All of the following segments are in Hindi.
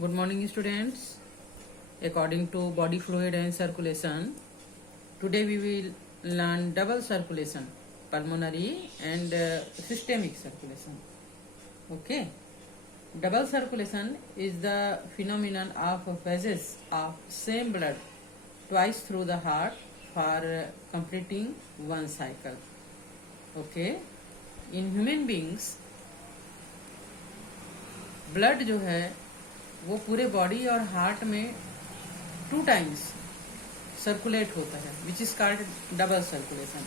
Good morning, students. According to body fluid and circulation, today we will learn double circulation, pulmonary and systemic circulation. Okay. Double circulation is the phenomenon of passes of same blood twice through the heart for completing one cycle. Okay. In human beings, blood जो है वो पूरे बॉडी और हार्ट में 2 times सर्कुलेट होता है, which is called double circulation.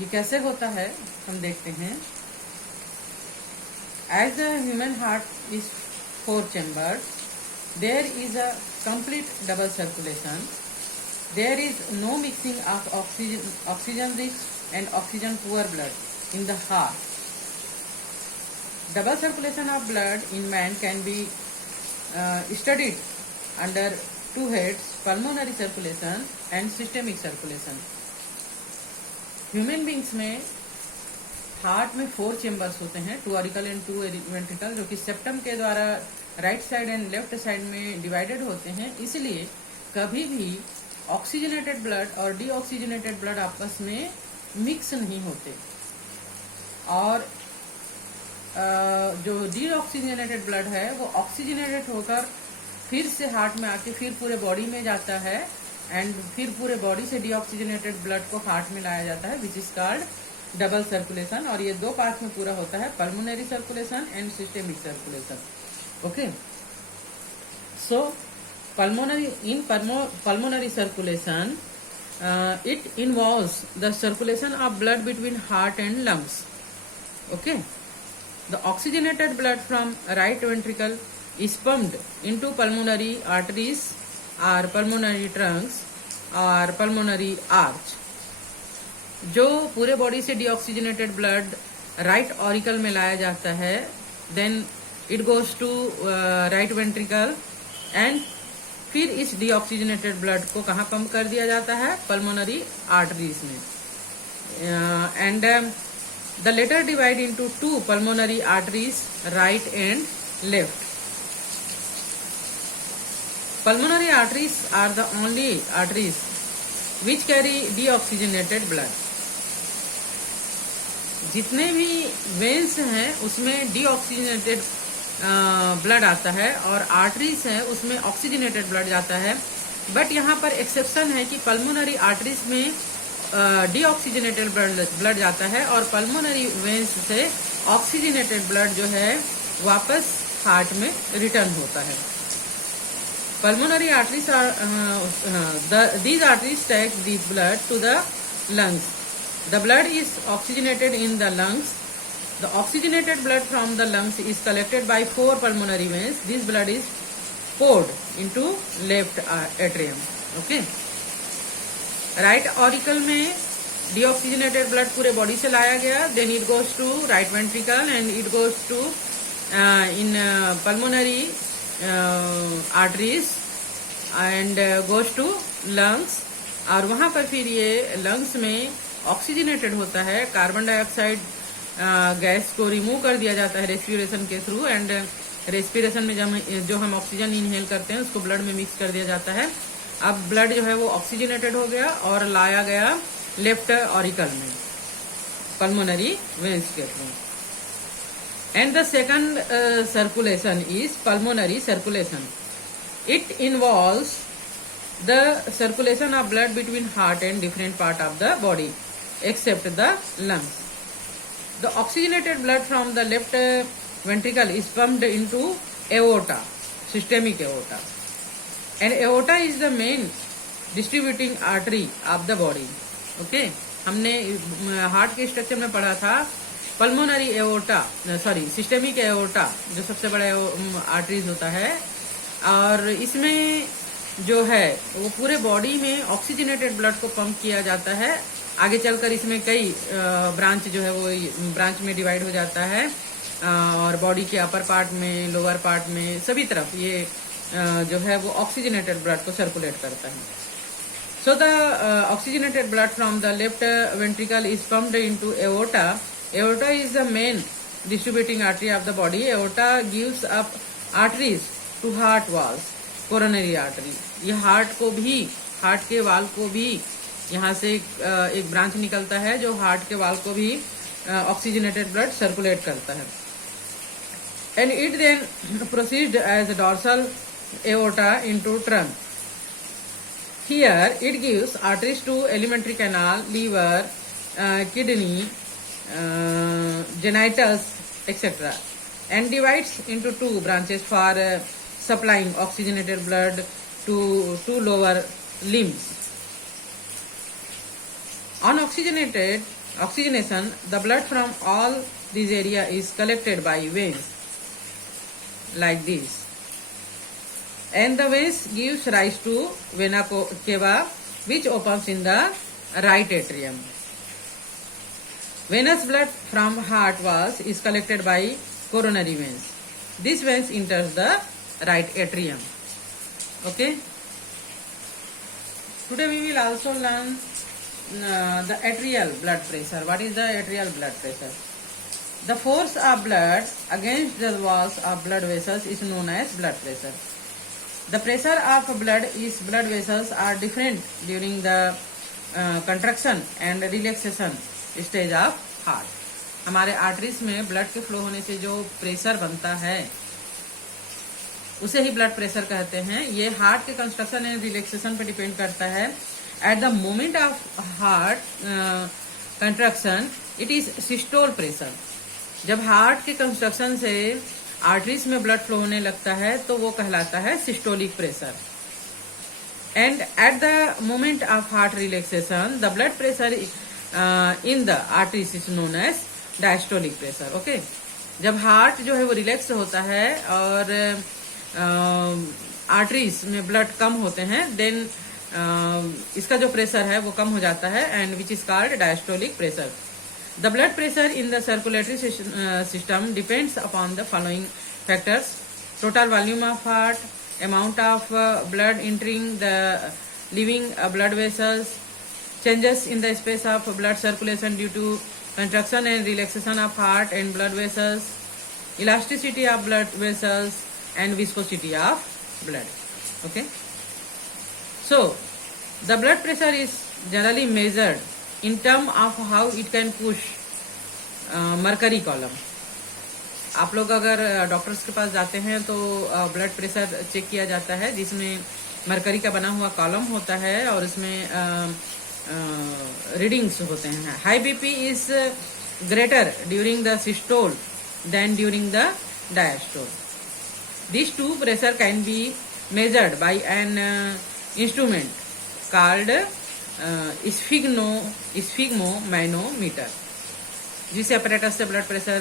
ये कैसे होता है हम देखते हैं. As the human heart is 4 chambers, there is a complete double circulation. There is no mixing of oxygen rich and oxygen poor blood in the heart. Double circulation of blood in man can be studied under 2 heads: pulmonary circulation and systemic circulation. Human beings में हार्ट में 4 चेम्बर्स होते हैं, 2 ऑरिकल एंड 2 वेंट्रिकल, जो कि सेप्टम के द्वारा right side and left side में डिवाइडेड होते हैं. इसलिए कभी भी ऑक्सीजनेटेड ब्लड और डीऑक्सीजनेटेड ब्लड आपस में मिक्स नहीं होते. और जो डीऑक्सीजनेटेड ब्लड है वो ऑक्सीजनेटेड होकर फिर से हार्ट में आके फिर पूरे बॉडी में जाता है एंड फिर पूरे बॉडी से डीऑक्सीजनेटेड ब्लड को हार्ट में लाया जाता है, which is called double circulation. और ये 2 पार्ट में पूरा होता है, pulmonary circulation and systemic circulation. Okay. So pulmonary circulation, it involves the circulation of blood between heart and lungs. Okay. The oxygenated blood from right ventricle is pumped into pulmonary arteries or pulmonary trunks or pulmonary arch. जो पूरे बॉडी से डीऑक्सीजनेटेड ब्लड राइट ऑरिकल में लाया जाता है, then it goes to right ventricle and फिर इस डीऑक्सीजनेटेड ब्लड को कहाँ पंप कर दिया जाता है? पल्मोनरी आर्टरीज में. And the latter divide into 2 pulmonary arteries, right and left. Pulmonary arteries are the only arteries which carry deoxygenated blood. जितने भी वेन्स हैं उसमें डीऑक्सीजनेटेड ब्लड आता है और आर्टरीज है उसमें ऑक्सीजनेटेड ब्लड जाता है. बट यहाँ पर एक्सेप्शन है कि पल्मोनरी आर्टरीज में डीऑक्सीजनेटेड ब्लड जाता है और पल्मोनरी वेन्स से ऑक्सीजनेटेड ब्लड जो है वापस हार्ट में रिटर्न होता है. Pulmonary arteries these arteries take the blood to the lungs. The blood is oxygenated in the lungs. The oxygenated blood from the lungs is collected by 4 pulmonary veins. This blood is poured into left atrium. Okay. Right auricle में डीऑक्सीजनेटेड ब्लड पूरे बॉडी से लाया गया, then it goes to right ventricle and it goes to in pulmonary arteries and goes to lungs. और वहां पर फिर ये लंग्स में ऑक्सीजनेटेड होता है. कार्बन डाइऑक्साइड गैस को रिमूव कर दिया जाता है रेस्पिरेशन के थ्रू एंड रेस्पिरेशन में जो हम ऑक्सीजन इनहेल करते हैं उसको ब्लड में मिक्स कर दिया जाता है. अब ब्लड जो है वो ऑक्सीजनेटेड हो गया और लाया गया लेफ्ट ऑरिकल में पल्मोनरी वेन्स के through. And the second circulation is pulmonary circulation. It involves the circulation of blood between heart and different part of the body except the lungs. The oxygenated blood from the left ventricle is pumped into aorta, systemic aorta. And aorta is the main distributing artery of the body. Okay, हमने हार्ट के स्ट्रक्चर में पढ़ा था pulmonary aorta, sorry systemic aorta जो सबसे बड़ा आर्टरीज होता है. और इसमें जो है वो पूरे बॉडी में ऑक्सीजनेटेड ब्लड को पंप किया जाता है. आगे चलकर इसमें कई ब्रांच जो है वो ब्रांच में डिवाइड हो जाता है और बॉडी के अपर पार्ट में, लोअर पार्ट में, सभी तरफ ये जो है वो ऑक्सीजनेटेड ब्लड को सर्कुलेट करता है. So the oxygenated blood from the left ventricle is pumped into aorta. Aorta is the main distributing artery of the body. Aorta gives up arteries to heart walls, coronary artery. ये हार्ट के वाल को भी यहाँ से एक ब्रांच निकलता है जो हार्ट के वाल को भी ऑक्सीजनेटेड ब्लड सर्कुलेट करता है. And it then proceeds as dorsal aorta into trunk. Here it gives arteries to alimentary canal, liver, kidney, genitals, etc. and divides into two branches for supplying oxygenated blood to lower limbs. On oxygenation, the blood from all these area is collected by veins like this. And the veins gives rise to vena cava, which opens in the right atrium. Venous blood from heart walls is collected by coronary veins. This veins enters the right atrium. Okay. Today we will also learn the atrial blood pressure. What is the atrial blood pressure? The force of blood against the walls of blood vessels is known as blood pressure. The pressure of blood vessels are different during the contraction and relaxation stage of heart. हमारे आर्टरीज में ब्लड के फ्लो होने से जो प्रेशर बनता है उसे ही ब्लड प्रेशर कहते हैं. ये हार्ट के कंस्ट्रक्शन एंड रिलैक्सेशन पे डिपेंड करता है. At the moment of heart contraction it is systole pressure. जब हार्ट के कंस्ट्रक्शन से आर्टरीज में ब्लड फ्लो होने लगता है तो वो कहलाता है systolic pressure. And at the moment of heart relaxation the blood pressure in the arteries is known as diastolic pressure. Okay. जब हार्ट जो है वो रिलैक्स होता है और आर्टरीज में ब्लड कम होते हैं देन इसका जो प्रेशर है वो कम हो जाता है and which is called diastolic pressure. The blood pressure in the circulatory system depends upon the following factors: total volume of heart, amount of blood entering the living blood vessels, changes in the space of blood circulation due to contraction and relaxation of heart and blood vessels, elasticity of blood vessels, and viscosity of blood. Okay. So, the blood pressure is generally measured in term of how it can push mercury column. आप लोग अगर डॉक्टर्स के पास जाते हैं तो ब्लड प्रेशर चेक किया जाता है जिसमें मरकरी का बना हुआ कॉलम होता है और इसमें रीडिंग्स होते हैं. High BP is greater during the systole than during the diastole. This two pressure can be measured by an instrument called sphygmomanometer. जिस एपरेटस से ब्लड प्रेशर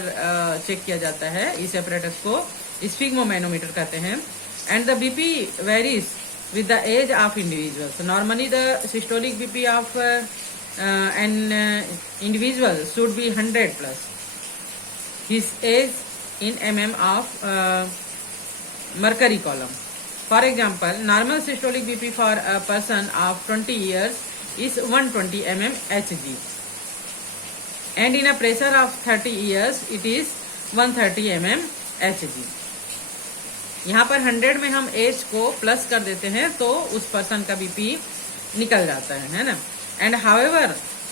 चेक किया जाता है इस एपरेटस को स्फिग्मोमैनोमीटर कहते हैं. And the BP varies with the age of individuals. Normally the systolic BP of an individual should be 100 plus his age in mm of mercury column. For example, normal systolic BP for a person of 20 years is 120 mm Hg, and in a pressure of 30 years it is 130 mm Hg. यहाँ पर 100 में हम एज को प्लस कर देते हैं तो उस पर्सन का बीपी निकल जाता है ना. And however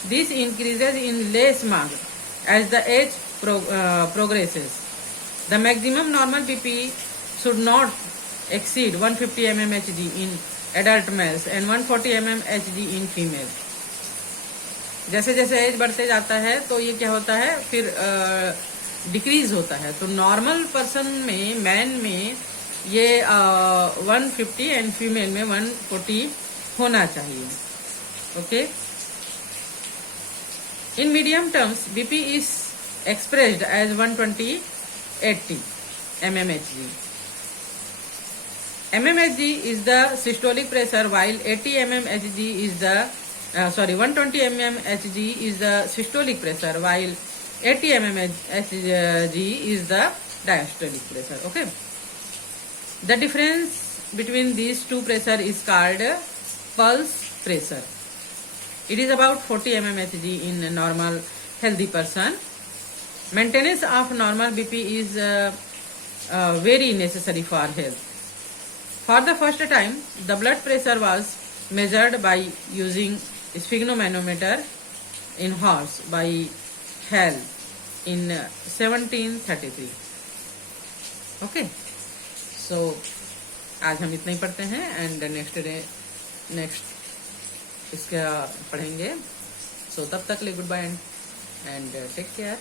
this increases in less mark as the age progresses. The maximum normal BP should not exceed 150 mm Hg in adult males and 140 mm Hg in females. जैसे जैसे एज बढ़ते जाता है तो ये क्या होता है फिर डिक्रीज होता है. तो नॉर्मल पर्सन में मैन में ये 150 एंड फीमेल में 140 होना चाहिए. Okay. In medium terms BP is expressed as 120/80 mmHg. mmHg is the systolic pressure while 80 mmHg is the 120 mmHg is the systolic pressure while 80 mmHg is the diastolic pressure. Okay. The difference between these two pressure is called pulse pressure. It is about 40 mmHg in a normal healthy person. Maintenance of normal BP is very necessary for health. For the first time, the blood pressure was measured by using sphygmomanometer in horse by Hall in 1733. Okay, so आज हम इतना ही पढ़ते हैं एंड नेक्स्ट इसका पढ़ेंगे. सो तब तक ले goodbye and take care.